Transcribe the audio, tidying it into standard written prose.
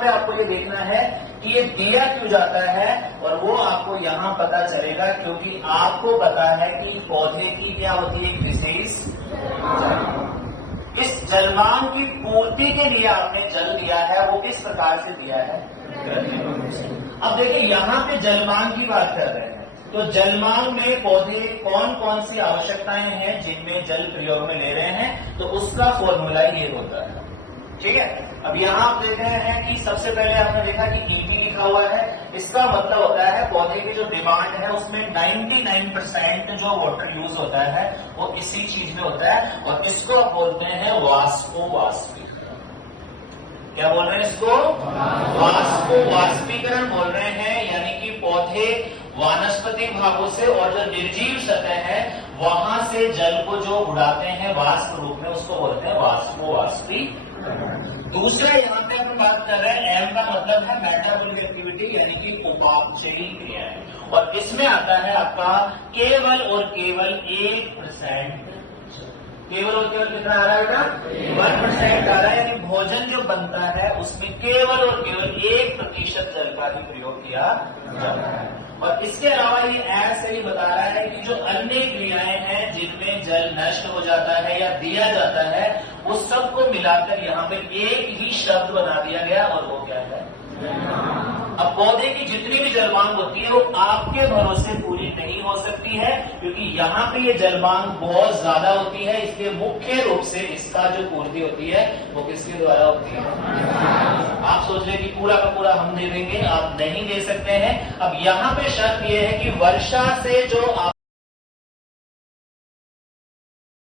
पे आपको ये देखना है कि ये दिया क्यों जाता है, और वो आपको यहाँ पता चलेगा क्योंकि आपको पता है कि पौधे की क्या होती है एक विशेष, इस जलमांग की पूर्ति के लिए आपने जल दिया है, वो किस प्रकार से दिया है। अब देखिए यहाँ पे जलमांग की बात कर रहे हैं, तो जलमांग में पौधे कौन कौन सी आवश्यकताएं हैं जिनमें जल प्रयोग में ले रहे हैं, तो उसका फॉर्मूला ये होता है। ठीक है, अब यहाँ आप देख रहे हैं कि सबसे पहले आपने देखा कि ईटी लिखा हुआ है, इसका मतलब होता है पौधे की जो डिमांड है उसमें 99% जो वाटर यूज होता है वो इसी चीज में होता है, और इसको आप बोलते हैं वाष्पोवाष्पी। क्या बोल रहे हैं इसको, वाष्पोवाष्पीकरण बोल रहे हैं, यानी कि पौधे वानस्पतिक भागों से और जो निर्जीव सतह है वहां से जल को जो उड़ाते हैं वाष्प रूप में, उसको बोलते हैं वाष्पोवाष्पीकरण। दूसरा यहाँ पे हम बात कर रहे हैं, एम का मतलब है मेटाबॉलिक एक्टिविटी, यानी कि उपापचयी क्रियाएं, और इसमें आता है आपका केवल और केवल 1%, केवल और केवल कितना आ रहा है बेटा, 1% आ रहा है, यानी भोजन जो बनता है उसमें केवल और केवल 1% जल का भी प्रयोग किया जाता है। और इसके अलावा ये ऐसे ही बता रहा है कि जो अन्य क्रियाएं हैं जिनमें जल नष्ट हो जाता है या दिया जाता है, उस सबको मिलाकर यहाँ पे एक ही शब्द बना दिया गया, और वो क्या है। अब पौधे की जितनी भी जलमांग होती है वो आपके भरोसे पूरी नहीं हो सकती है, क्योंकि यहाँ पे ये जलमांग बहुत ज्यादा होती है, इसलिए मुख्य रूप से इसका जो पूर्ति होती है वो किसके द्वारा होती है। आप सोच रहे कि पूरा का पूरा हम दे देंगे, आप नहीं दे सकते हैं। अब यहाँ पे शर्त यह है कि वर्षा से जो